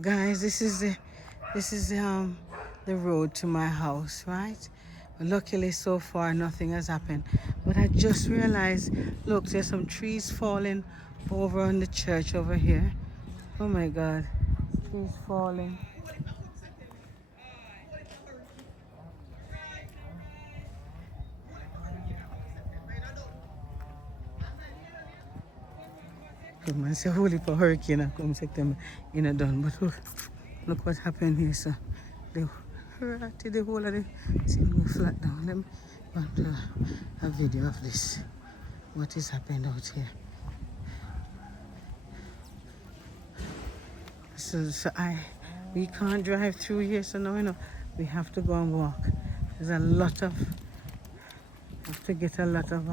Guys, this is the road to my house, right? Luckily so far nothing has happened. But I just realized, look, there's some trees falling over on the church over here. Oh my god. Trees falling. Come on, say holy for hurricane and come take them in a done. But look what happened here, so the whole of the thing will flat down. Let me want a video of this. What is happening out here? So we can't drive through here, so now we have to go and walk. There's a lot of have to get a lot of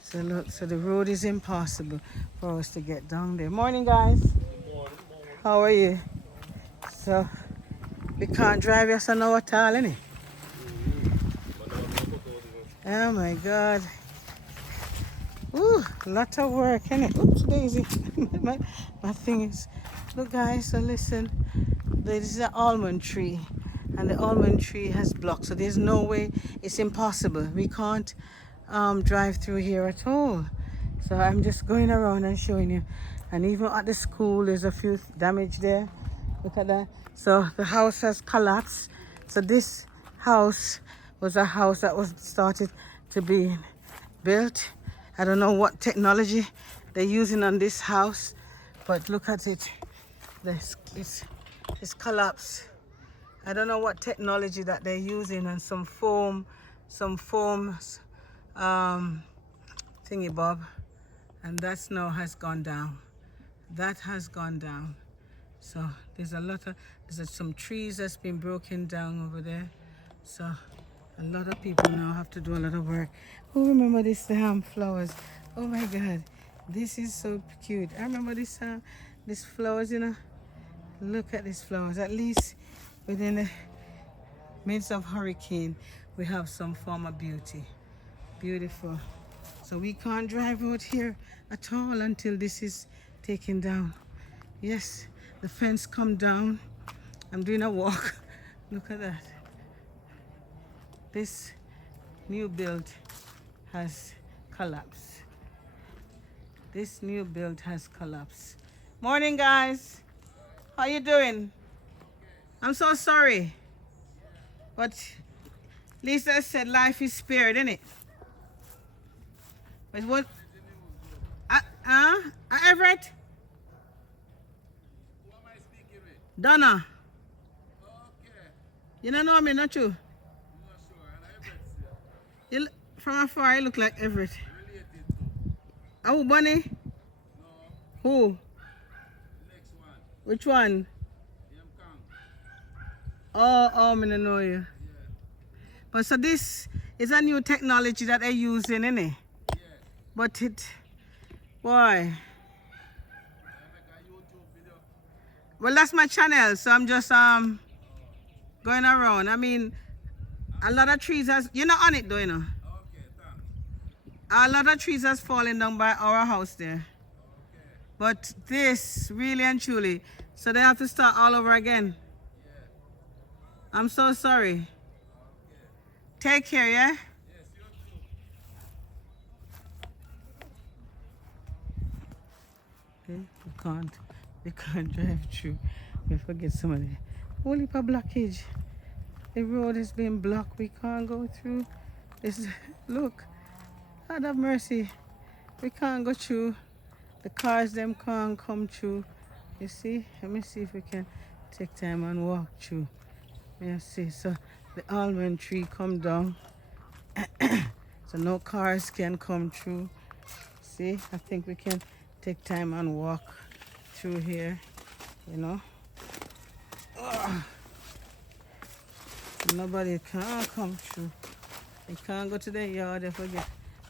so look, so the road is impossible for us to get down there. Morning guys. How are you? So we can't drive yes an hour at all, innit? Oh my god. Ooh, lot of work, innit? Oops, Daisy. my thing is, look guys, so listen. This is an almond tree, and the almond tree has blocked, so there's no way, it's impossible. We can't drive through here at all. So I'm just going around and showing you. And even at the school, there's a few damage there. Look at that. So the house has collapsed. So this house was a house that was started to be built. I don't know what technology they're using on this house, but look at it. It's collapsed. I don't know what technology that they're using, and some foam thingy bob, and that now has gone down. That has gone down. So there's some trees that's been broken down over there. So a lot of people now have to do a lot of work. Who remember this flowers? Oh my god, this is so cute. I remember this flowers, Look at these flowers. At least within the midst of hurricane, we have some form of beauty. Beautiful. So we can't drive out here at all until this is taken down. Yes, the fence come down. I'm doing a walk. Look at that. This new build has collapsed. This new build has collapsed. Morning, guys. How you doing? I'm so sorry. But Lisa said life is spared, innit? But what? Everett? Who am I speaking with? Donna. Okay. You don't know me, not you? I'm not sure. And Everett's here. From afar, you look like Everett. Related to? Oh, Bunny? No. Who? The next one. Which one? Yam Kang. Oh, I don't know you. Yeah. But so this is a new technology that they're using, innit? Yeah. But boy. I make a YouTube video. Well, that's my channel, so I'm just going around. I mean, a lot of trees you're not on it though, Okay, thanks. A lot of trees has fallen down by our house there. Okay. But this, really and truly, so they have to start all over again. Yeah. I'm so sorry. Okay. Take care, yeah? Yes, you too. Okay, we can't drive through. We forget somebody. Only for blockage. The road is being blocked. We can't go through. Look, God have mercy. We can't go through. The cars them can't come through. You see? Let me see if we can take time and walk through. You see, so the almond tree come down. So no cars can come through. See, I think we can take time and walk through here, Ugh. Nobody can come through. They can't go to the yard. They forget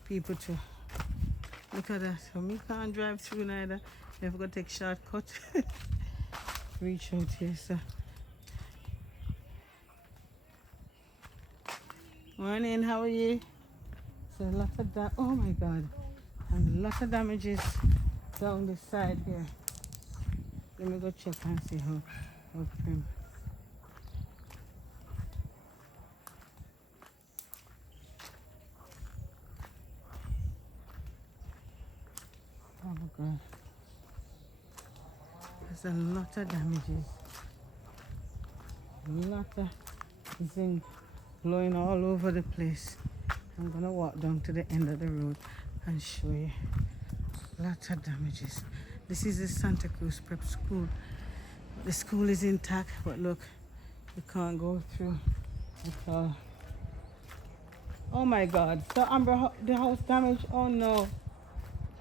people to look at that. So we can't drive through neither. They have to take shortcut. Reach out here, so. Morning, how are you? So a lot of that. Oh my God, and a lot of damages down this side here. Let me go check and see how prim. Oh God. There's a lot of damages. A lot of zinc blowing all over the place. I'm gonna walk down to the end of the road and show you. Lots of damages. This is the Santa Cruz Prep School. The school is intact, but look, you can't go through at all. Oh my God! So Amber, the house damaged. Oh no!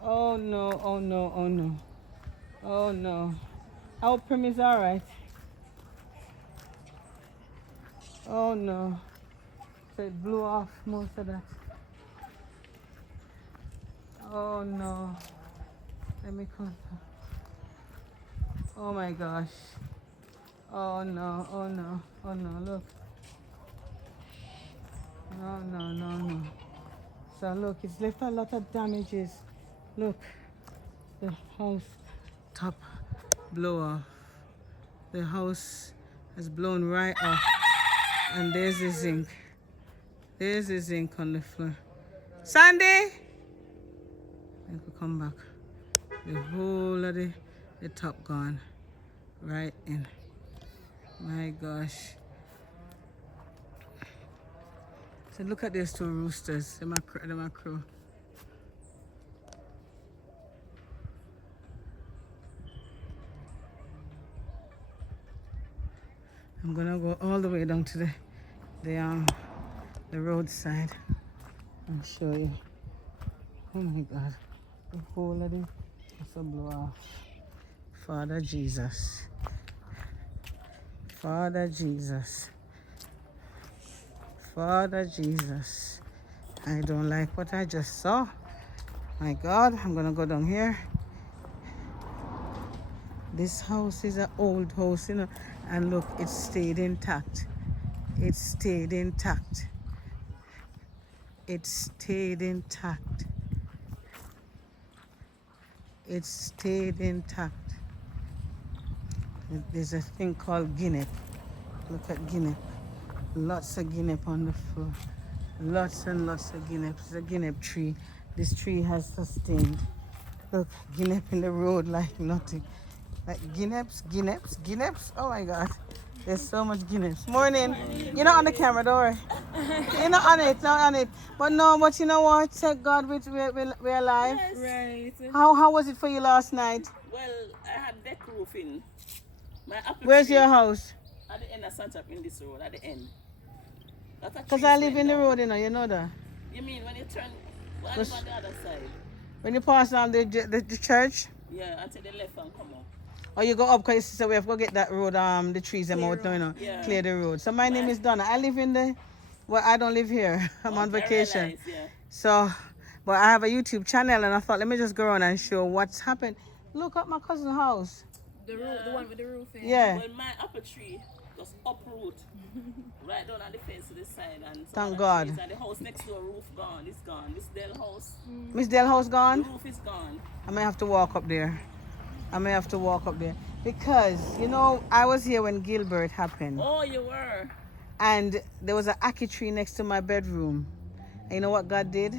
Oh no! Oh no! Oh no! Oh no! Our prim is all right. Oh no! So it blew off most of that. Oh no! Let me come. Oh my gosh! Oh no! Oh no! Oh no! Look! No! No! No! No! So look, it's left a lot of damages. Look, the house top blow off. The house has blown right off. And there's the zinc. There's the zinc on the floor. Sandy! I could come back. The whole of the top gone. Right in. My gosh. So look at these two roosters. They're my crew. I'm gonna go all the way down to the roadside and show you. Oh my God, the whole of it also blow off. Father Jesus, Father Jesus, Father Jesus. I don't like what I just saw. My God, I'm gonna go down here. This house is an old house, you know, and look, it stayed intact. It stayed intact. It stayed intact. It stayed intact. There's a thing called guinea. Look at guinea. Lots of guinea on the floor. Lots and lots of guinea. It's a guinea tree. This tree has sustained. Look, guinea in the road like nothing. Like guineas. Oh my God. There's so much guineas. Morning. You're not on the camera, don't worry. You're not on it, not on it. But you know what? Thank God we're alive. Yes. Right. How was it for you last night? Well, I had deck roofing. My apple Where's tree your house? at the end of Santa in this road, at the end. Because I live in the road, you know that. You mean when you turn, well, I live on the other side. When you pass down the church? Yeah, until the left and come up. Or you go up because so we have to go get that road, the trees them out, you know, Yeah. clear the road. So my name is Donna. I live in I don't live here. I'm on vacation. Realize, yeah. So, but I have a YouTube channel and I thought, let me just go around and show what's happened. Look at my cousin's house. The one with the roof in. Yeah. Well, my apple tree was uproot right down on the fence to the side. And Thank God. And the house next door, roof gone. It's gone. Miss Dell house. Miss Dell house The gone? roof is gone. I may have to walk up there. Because, you know, I was here when Gilbert happened. Oh, you were. And there was an ackee tree next to my bedroom. And you know what God did?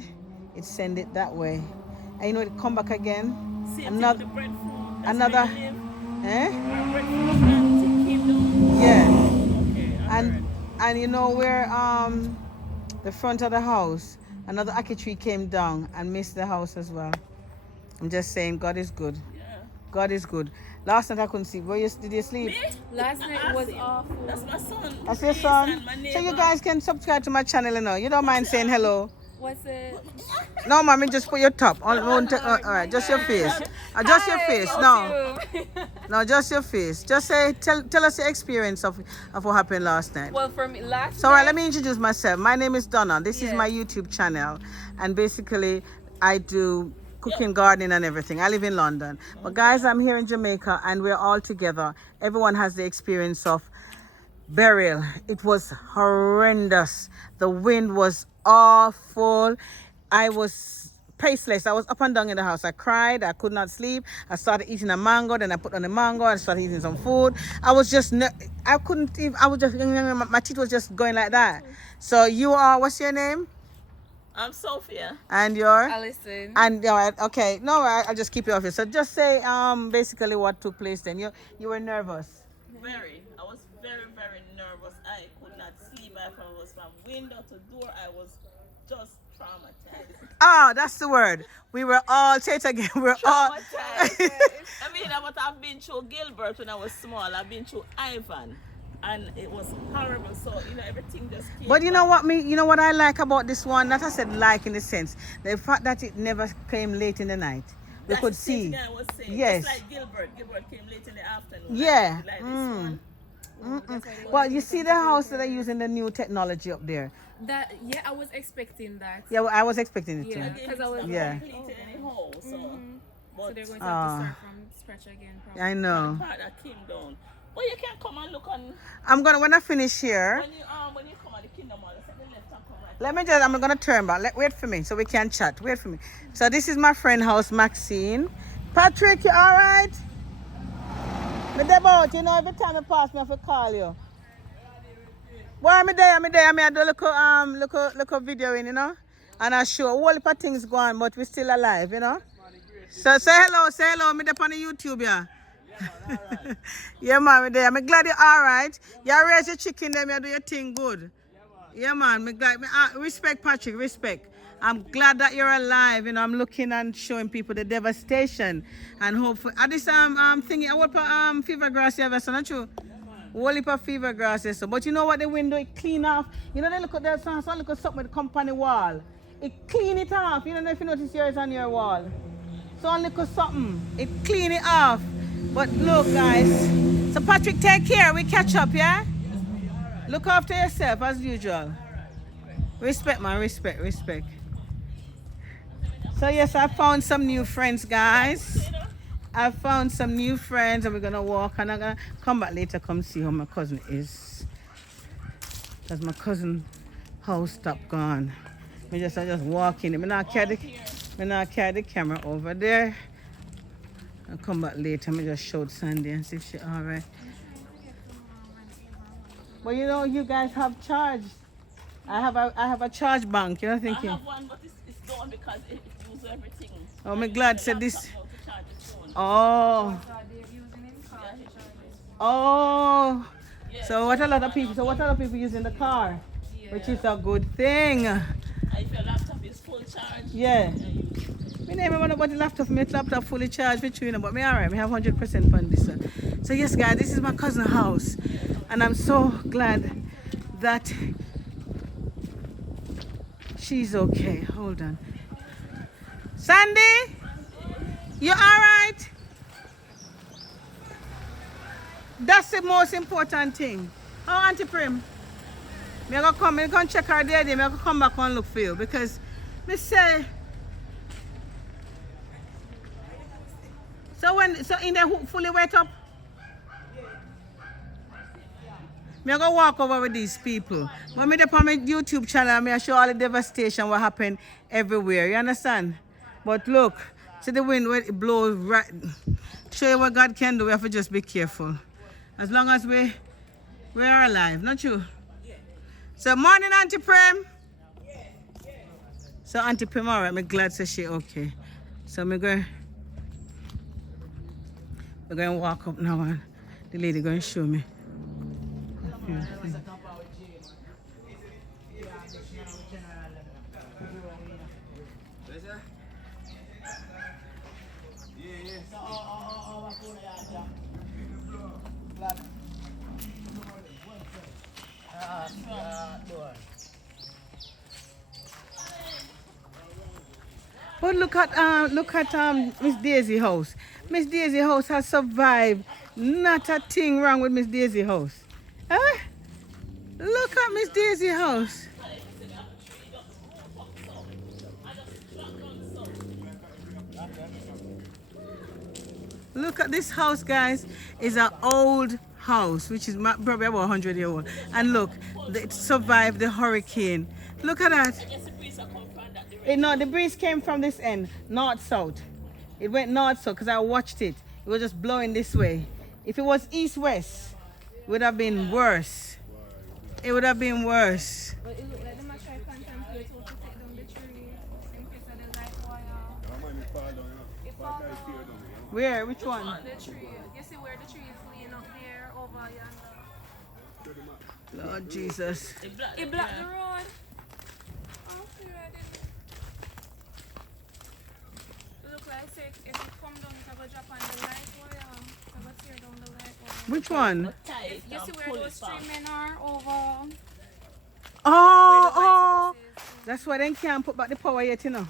It sent it that way. And you know it come back again? Same thing with the breadfruit. That's another- where you live. Eh? Our breadfruit plant came down. Yeah. Okay, I heard. And you know where the front of the house, another ackee tree came down and missed the house as well. I'm just saying God is good. Yeah. God is good. Last night I couldn't sleep. Did you sleep? Me? Last night was Asim. awful. That's my son. That's your Chris, son? and my So you neighbor. guys can subscribe to my channel, you know. You don't mind saying hello. What's it? No, mommy, just put your top. All right, just your face. Just your face. No, no, just your face. Just say, tell us your experience of what happened last night. Well, for me, last So, all right, night. let me introduce myself. My name is Donna. This is Yeah. my YouTube channel. And basically, I do cooking, gardening, and everything. I live in London. But guys, I'm here in Jamaica, and we're all together. Everyone has the experience of Beryl. It was horrendous. The wind was awful. I was paceless. I was up and down in the house. I cried. I could not sleep. I started eating a mango. Then I put on the mango. I started eating some food. I was just, I couldn't even, I was just, my teeth was just going like that. So you are, what's your name? I'm Sophia. And your? Alison. And okay, no, I'll just keep you off here. So just say basically what took place then. You were nervous. Very. I was very, very nervous. I could not sleep. I was from window to door. I was just traumatized. Oh, that's the word. We were all, say it again, we were all. Traumatized. I mean, what I've been through Gilbert when I was small. I've been through Ivan. And it was horrible. So, everything just came But you know back. what I like about this one? That I said like in the sense. The fact that it never came late in the night. We That's could the same see. thing I was saying. Yes. Just like Gilbert. Gilbert came late in the afternoon. Yeah. Like this one. Well, you see the house that are using the new technology up there. That I was expecting that. Yeah, well, I was expecting it Yeah. too. Again, it's I was- not Yeah. completed anyhow. So, So but they're going to have Ah. to start from scratch again. Probably. I know. part that came down. Well, you can come and look on I'm gonna when I finish here. when you come on the Kingdom Hall, set the left and come right. I'm gonna turn back. Wait for me so we can chat. Wait for me. So this is my friend house, Maxine. Patrick, you alright? Me dey about, every time you pass me I have to call you. Why me there? I do look video in, and I show a whole heap of things going, but we still alive, So say hello, me there on the YouTube, yeah. Yeah, man, me there. I'm glad you're alright. You raise your chicken, then you do your thing good. Yeah, man, me glad. Respect, Patrick, respect. I'm glad that you're alive. I'm looking and showing people the devastation, and hopefully, at this thingy, I want fever grass here, that's not true. Whole heap of fever grasses. So, but you know what? The window it clean off. They look at that some look at something with the company wall. It clean it off. You don't know if you notice yours on your wall. So look at something. It clean it off. But look, guys. So Patrick, take care. We catch up, yeah? Look after yourself as usual. Respect, man. Respect. So yes, I found some new friends, guys. I found some new friends and we're gonna walk and I'm gonna come back later, come see how my cousin is. Because my cousin house stopped gone. I just walk in. I not carry the camera over there. I'll come back later. I just showed Sandy and see if she alright. Well, you guys have charge. I have a charge bank, thinking. I have one, but it's gone because it uses everything. Oh, I'm glad said this. Laptop now to charge the phone. Oh. Oh. Yeah. So what a lot of people using the car, which is a good thing. And if your laptop is full charge, Yeah. Me never remember about the laptop. My laptop fully charged with you, but me alright. Me have 100% on this one. So yes, guys, this is my cousin's house, and I'm so glad that she's okay. Hold on, Sandy, you alright? That's the most important thing. Oh, Auntie Prim, me gonna check her there. Me gonna come back and look for you because me say. So in there fully wet up. Me I go walk over with these people. When me on my YouTube channel, me I show all the devastation what happened everywhere. You understand? But look, see the wind when it blows right. Show you what God can do. We have to just be careful. As long as we're alive, not you? Yeah. So morning, Auntie Prem. So Auntie Prem, alright, I'm glad to she okay. So we're going to walk up now and the lady going to show me. But look at Miss Daisy house. Miss Daisy house has survived. Not a thing wrong with Miss Daisy house. Huh? Look at Miss Daisy house. Look at this house, guys. It's an old house, which is probably about 100 years old. And look, it survived the hurricane. Look at that. No, the breeze came from this end, north-south. It went north-south because I watched it. It was just blowing this way. If it was east-west, it would have been worse. It would have been worse. But it looked like the might try contemplate how to take down the tree in case of the light wire. It fall down. Where? Which one? The tree. You see where the tree is laying up there over yonder? Lord Jesus. It blocked It blocked the road. Oh, I didn't. It look like say if it come down, it's going to drop on the light wire. It's going to tear down the light wire. Which one? You see where those three men are over? Oh. That's why they can't put back the power yet, you know.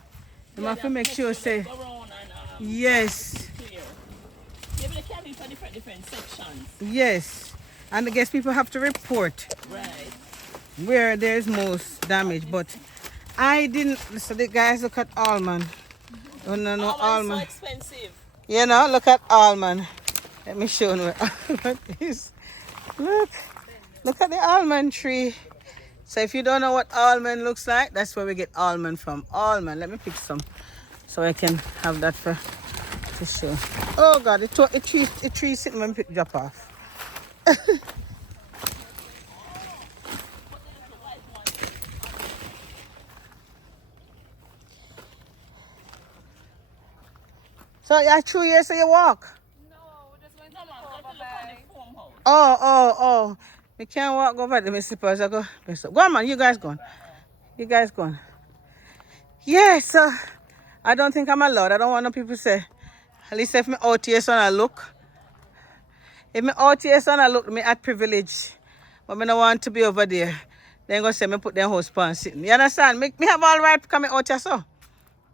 They have to make sure, say. Yes. Clear. Yeah, but they can be for different sections. Yes. And I guess people have to report Right. where there's most damage. But I didn't. So the guys, look at Allman. Oh, no, So Allman. expensive. You know, look at Allman. Let me show you where Allman is. Look at the almond tree. So if you don't know what almond looks like, that's where we get almond from. Almond. Let me pick some so I can have that to show. Oh God, the tree sitting when we drop off. So yeah, true. Yes, so you walk. No, we just went to the over by. Oh. We can't walk over there, Mr. Suppose I go. Go on, man. You guys go on. You guys go on. Yeah, so I don't think I'm allowed. I don't want no people to say. At least if me out here, son, I look. If me out here, son, I look, me at privilege. But me don't want to be over there. Then go say me put their house pan sitting. You understand? Me have all right to come out here, so.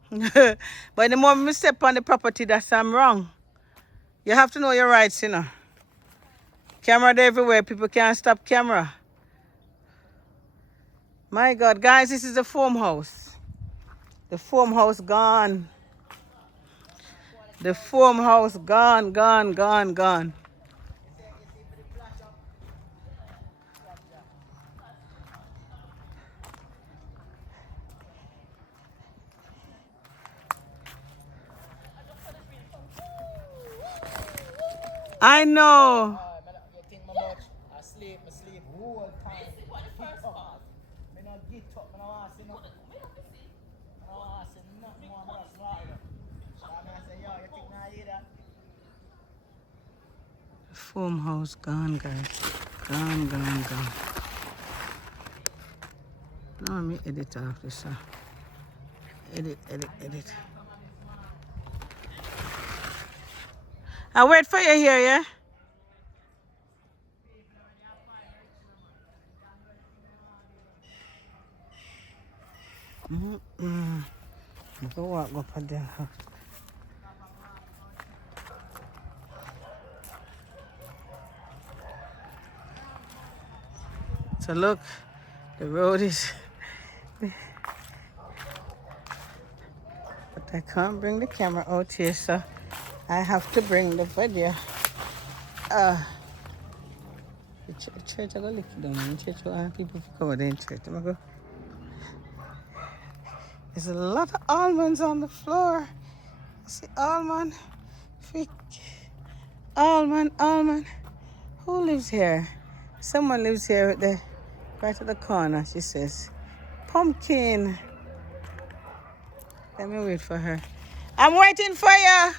But the moment me step on the property, that's I'm wrong. You have to know your rights, you know. Camera there everywhere. People can't stop camera. My God, guys, this is the foam house. The foam house gone. The foam house gone. I know. You think my much? I sleep whole time. Me not get up, me not want to see nothing. I don't want to see nothing more, me just walk it. So I say, yo, you think I hear that? The foam house gone, guys. Gone. Now let me edit off this. Edit. I wait for you here, yeah? Go walk up there. So look, the road is. But I can't bring the camera out here, so I have to bring the video. The church, I go lick it down. The church, people come over in church. I'm go. There's a lot of almonds on the floor. See almond, fig, almond. Who lives here? Someone lives here right at the corner. She says, pumpkin. Let me wait for her. I'm waiting for you.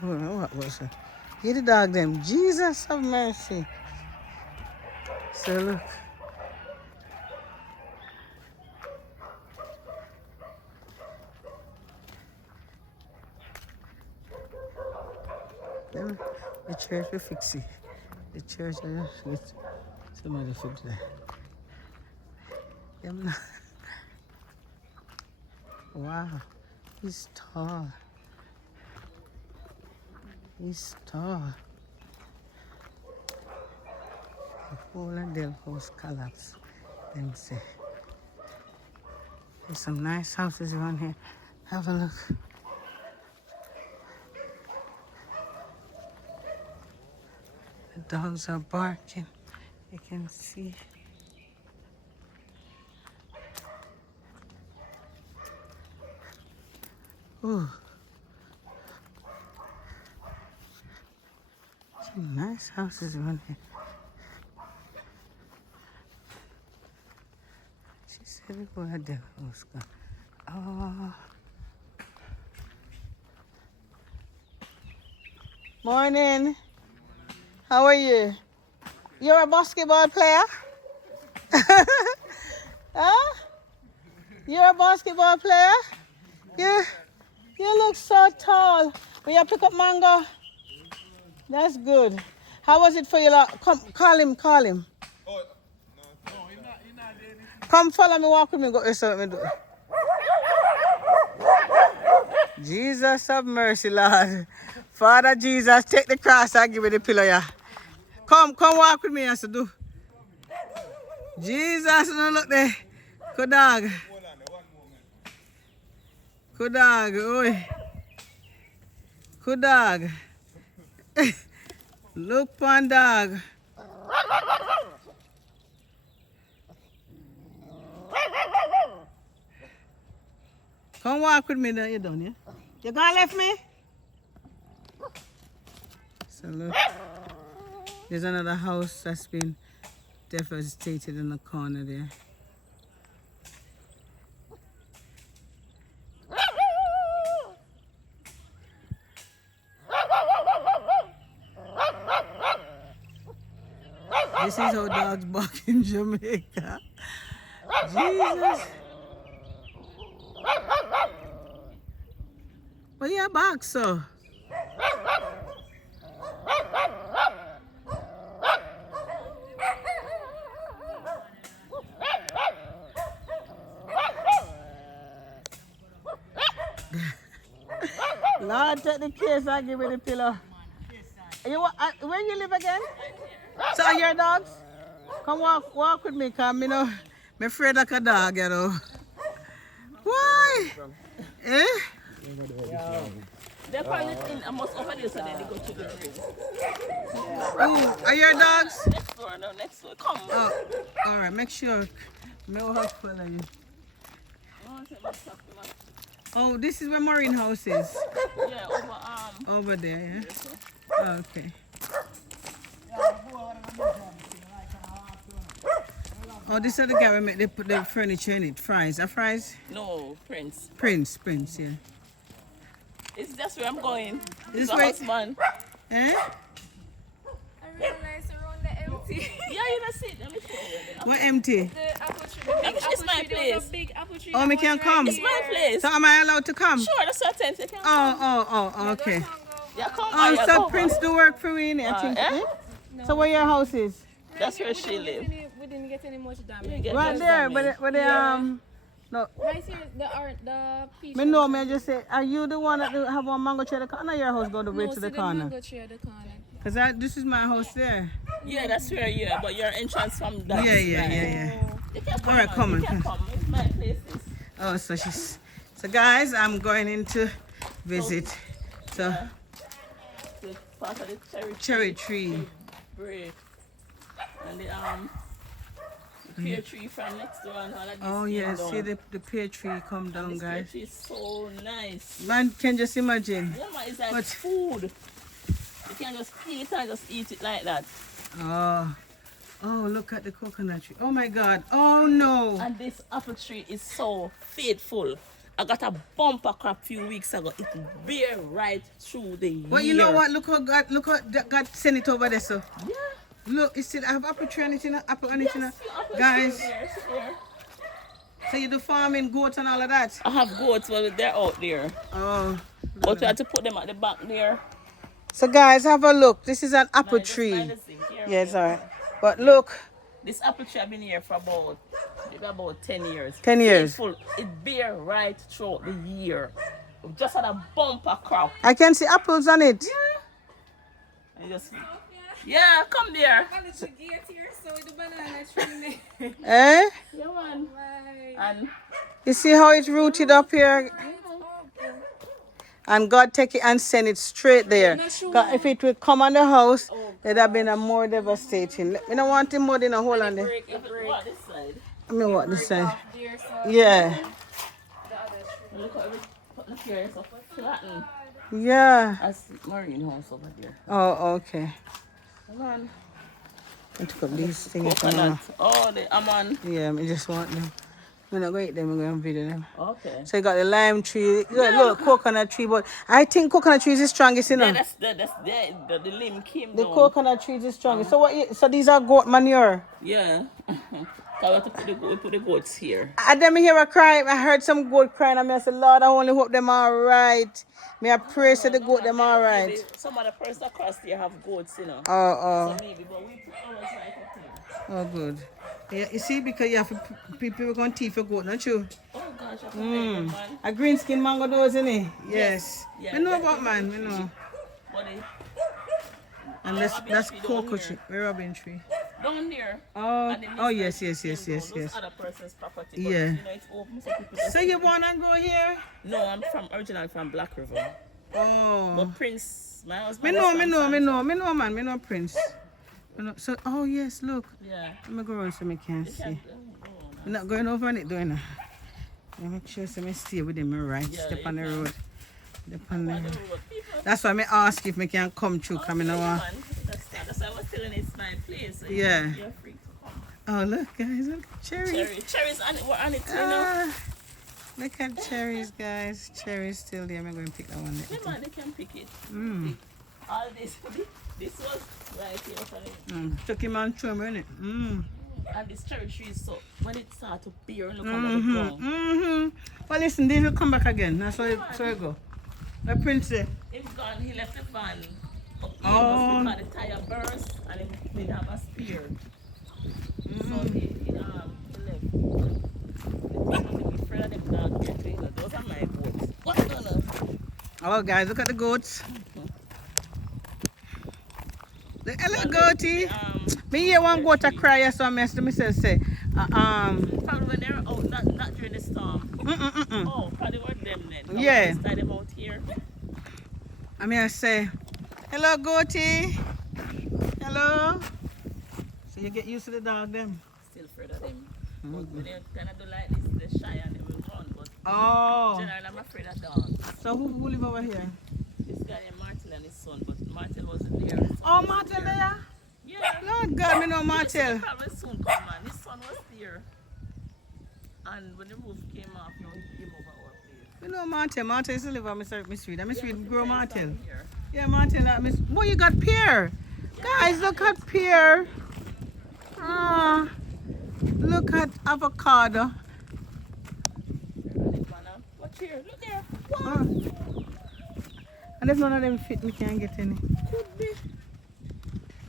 What was it? Get the dog them. Jesus of mercy. So look. The church will fix it. The church will fix it. Somebody fix that. Wow. He's tall. The whole of the house collapsed. Let me see. There's some nice houses around here. Have a look. The dogs are barking. You can see. Ooh. Some nice houses around here. She said we go ahead there, Oscar. Oh. Morning. How are you? You're a basketball player? Huh? You're a basketball player? You look so tall. Will you pick up mango? That's good. How was it for you? Come, call him. Oh, no, you're not there. Come follow me, walk with me, go yourself me do. Jesus have mercy, Lord. Father Jesus, take the cross and give me the pillow, yeah. Come walk with me, I said do. Jesus, no look there. Good dog. Hold on, one moment. Good dog, oi. Good dog. Look, pan dog. Come walk with me then you're done, yeah? You gonna left me? So look, there's another house that's been devastated in the corner there. This is how dogs bark in Jamaica. Jesus. What you bark so? Lord, take the case and give me the pillow. Where you live again? So are your dogs? Come walk with me, cause me know me afraid like a dog, you know. Why? Eh? They're probably in almost over there, so then they go to the room. Ooh, are your dogs? Next door, no, next door. Come. Oh, all right. Make sure. Me will follow you. Oh, this is where Maureen house is. Yeah, Over there, yeah. Oh, okay. Oh, this is the guy where they put the furniture in it. Fries. Are fries? No, Prince. Prince, yeah. It's just where I'm going. This It's a way? husband. Eh? I realized around the empty. Yeah, you don't see it. Let me show you. What empty? The apple tree. The big It's apple my tree. There was place. a big apple tree. Oh, that me was can right come? It's my here. place. So am I allowed to come? Sure, that's your tent. You can come. Oh, okay. Yeah, come. Oh, yeah, so go, Prince go. do work for me, I think. Eh? So where your house is? That's where she lives. We didn't get any much You damage. get Right just there, damage. but no. Right here, the peach. Me know, me just say, are you the one that have one mango tree at the corner? Your house go the way No, to see the corner? mango tree at the corner. Cause this is my house there. Yeah, that's where you are, but your entrance from that Yeah. You can come. All right, come on. You can come. It's my place. Oh, so guys, I'm going in to visit. So It's part of the cherry tree. break. And the pear tree from next door and all of this. Oh yeah, down. see the pear tree come down, This pear guys. tree is so nice. Man can just imagine. Yeah, man, it's like But- food. You can just peel it and just eat it like that. Oh, look at the coconut tree. Oh my God. Oh no. And this apple tree is so faithful. I got a bumper crop a few weeks ago. It bear right through the year. But you know what? Look how God sent it over there. So Yeah. look, it still I have apple tree on it, apple on it, Yes, apple guys. tree there, there. So you do farming, goats and all of that. I have goats, but they're out there. Oh. But we had to put them at the back there. So guys, have a look. This is an apple Just tree. mind the zinc here. Yeah, it's alright. But look, This apple tree I've been here for about 10 years. 10 years. Faithful. It bear right throughout the year. We just had a bumper crop. I can see apples on it. And yeah, come there. A little gate here, so the banana tree. Eh? Yeah, man. Right. And You see how it's rooted up here? And God take it and send it straight there. 'Cause if it will come on the house, it'd have been a more devastating. Me don't want him more than a hole on there. Break it, what this side? Let me walk this side. Off there, so Yeah. the other tree. Look how every putting up here is up flatten. Yeah. That's Marine house over there. Oh, okay. Come on. I took up these things. Coconut. Oh, the almond. Yeah, I just want them. We're not going to eat them, we're going to video them. Okay. So you got the lime tree, look, coconut tree, but I think coconut tree is the strongest, you know. Yeah, that's the limb came The down. coconut tree is the strongest. So so these are goat manure. Yeah. So we have to put the goats here. I didn't hear a cry. I heard some goat crying and I said, Lord, I only hope them all right. May I pray so the goat them all right. Maybe some other person across there have goats, you know. Oh. So maybe, but we put ours right up here. Oh, good. Yeah, you see, because you have to, people going to teeth your goat, don't you? Oh gosh, I man. A green skin mango those, isn't it? Yes. Yeah, I know about man, I know. But And that's cocoa tree. Where robin tree? down there. Oh, yes. Those other person's property. But, Yeah. You know, it's open, so people just... So you want to go here? No, I'm originally from Black River. Oh. But Prince, my Me husband. know, man. Me know Prince. So, oh, yes, look. Yeah. Let me go around so I can see. Oh, I'm not going over on it, doing it. Let me make sure so I stay with them right. Yeah, Step on the you can. road. Step on the no. road. People, That's why I ask if I can come through. Come in over. That's why I was telling you it's my place. So Yeah. You're free to come. Oh, look, guys. Look at cherries. Cherries we're on it, you know. Ah, look at cherries, guys. Cherries still there. I'm going to pick that one. Yeah, man, they can pick it. Mm. All this was right here for them. Took him on through a minute. And this cherry tree is so, when it starts to bear and look under the ground. Well, listen, these will come back again. That's why it go. The prince there. Him gone, he left the van. Oh. Because the tire burst and he didn't have a spear. So he left. I'm afraid of them dogs here too. Those are my goats. What? No. Oh, guys, look at the goats. Hello, goatie. Me hear one goat a cry, so I messed myself say. Probably when they're out, not during the storm. Oh, probably were them then. Yeah. Tie them out here. I say, hello, goatie. Hello. So you get used to the dog, them. Still afraid of them. But when they kind of do like this, they're shy and they will run. But Oh. generally, I'm afraid of dogs. So who live over here? This guy named Martel and his son, but Martel wasn't there. His son Oh, was Martel there? Yeah. Lord God, me know He Martel. probably soon come, man. His son was there. And when the roof came off, you know, he came over our place. You know Martel. Martel used to live on Miss Street. And Miss Street but grow the fence Martel. down here. Yeah, Martel. Boy, you got pear. Guys, look at pear. Ah, look at avocado. Watch here, look there. Ah. And if none of them fit, we can't get any. Could be.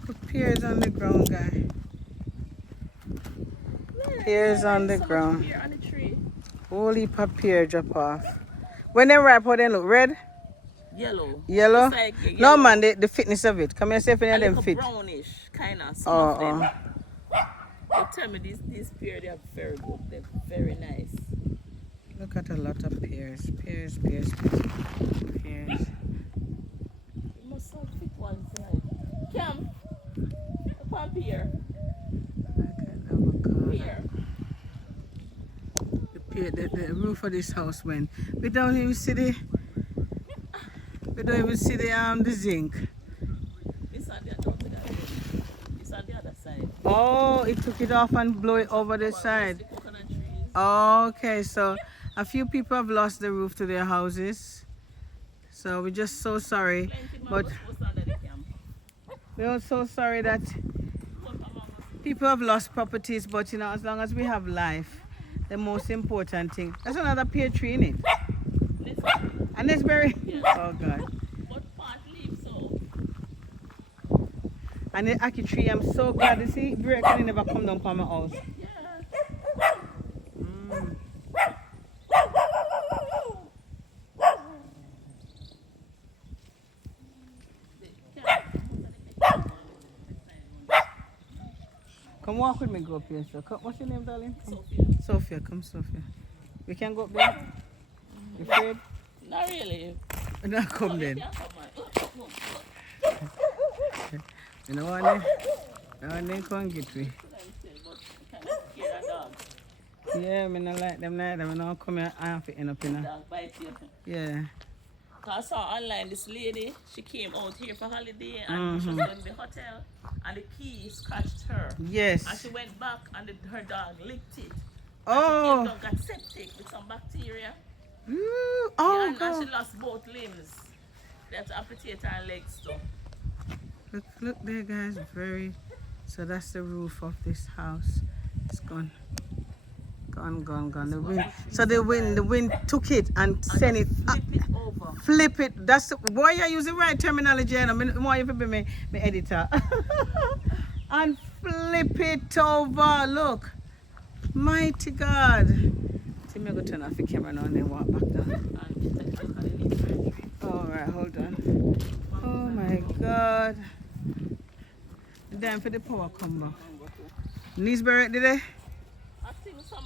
Put pears on the ground, guy. Pears on the ground. Here on the tree. Whole heap of pear drop off. When they ripe, how they look? Red? Yellow. Yellow? It's like No, yellow. man, the fitness of it. Come here, see if any of them Like a fit. brownish, kind of. Some Oh, of them. oh. They tell me these pears, they are very good. They're very nice. Look at a lot of pears. Pears. You must have fit one side. Cam, upon pear. Look at avocado. Pear. The roof of this house went. We don't even see the zinc. This on the other side. This on the other side. Oh, it took it off and blew it over the side. The coconut trees. Okay, so a few people have lost the roof to their houses. So we're just so sorry. Plenty But mangoes was under the camp. we're so sorry that people have lost properties, but you know, as long as we have life, the most important thing. That's another pear tree in it. This one, And it's very Yes. oh God. but part leaves so. And the ackee tree, I'm so glad to see break and it never come down from my house. Yeah. Come walk with me, go up here. So come, what's your name, darling? Come. Sophia. Sophia, come Sophia. We can go up there? You afraid? Not really. No, come then. Yeah, come on. You know what I mean? They can't get me. Yeah, I mean, I like them like that. When I come here, I have to end up in a... Dog bite you. Yeah. I saw online this lady, she came out here for holiday and she was going to the hotel and the key scratched her. Yes. And she went back and her dog licked it. Oh. And she came down, got septic with some bacteria. Ooh. Oh, and God. she lost both limbs. They had to amputate her legs too. Look there, guys. Very... So that's the roof of this house. It's gone. Gone. The wind. So the wind took it and sent it up. Flip it over. Flip it. That's why you use the right terminology. And more if you be my editor. And flip it over. Look, mighty God. See me go turn off the camera now and then walk back down. All right, hold on. Oh my God. Damn for the power come back. Kneesberry, did they? I think some,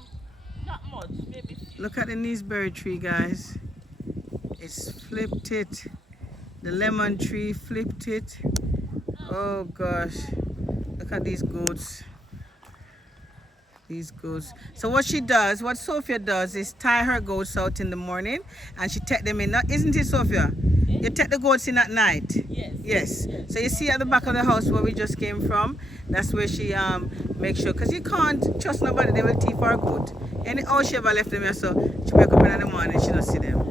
not much, maybe. Look at the kneesberry tree, guys. It's flipped it. The lemon tree flipped it. Oh gosh. Look at these goats. These goats. So what she does, what Sophia does is tie her goats out in the morning and she take them in. Isn't it, Sophia? You take the goats in at night? Yes. So you see at the back of the house where we just came from, that's where she makes sure, because you can't trust nobody, they will thief our goat. Any how she ever left them here, so she wake up in the morning, she don't see them.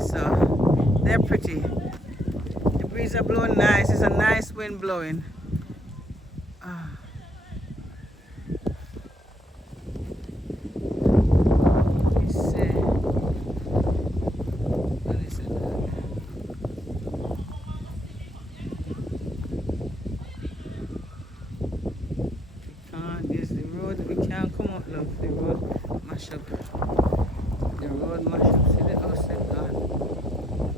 So they're pretty. The breeze are blowing nice, it's a nice wind blowing.